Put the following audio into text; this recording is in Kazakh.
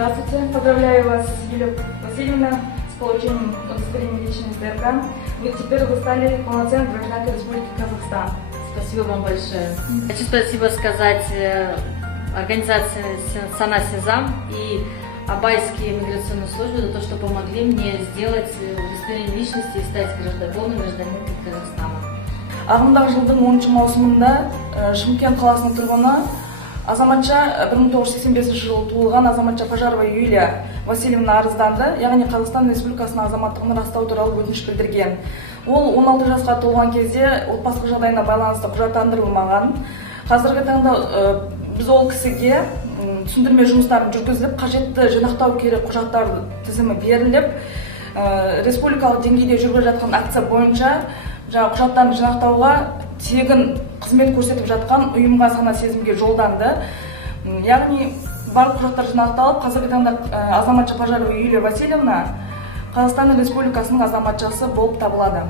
Здравствуйте, поздравляю вас, Юлия Васильевна, с получением удостоверения личности ДРК. Теперь вы стали полноценной гражданкой Республики Казахстан. Спасибо вам большое. Хочу спасибо сказать организации Сана Сезам и Абайские миграционные службы за то, что помогли мне сделать удостоверение личности и стать полным гражданином Казахстана. Ағымдағы жылдың 10 маусымында Шымкент қаласының тұрғыны азаматша 1985 жылы туылған азаматша Пожарова Юлия Васильевна арызданды, яғни Қазақстан Республикасының азаматтығын растау туралы өтініш білдірген. Ол 16 жасқа толған кезде отбасылық жағдайына байланысты құжаттандырылмаған. Қазіргі таңда біз ол кісіге түсіндірме жұмыстарын жүргізіліп, қажетті жинақтау керек құжаттар тізімі беріліп, республикалық деңгейде жүргізіліп жатқан акция бойынша құжаттарын жинақтауға тегін қызмет көрсетіп жатқан ұйымға Сана Сезімге жолданды. Яғни барлық құжаттар жинақталып, қазіргі таңда азаматша Пожарова Юлия Васильевна Қазақстан Республикасының азаматшасы болып табылады.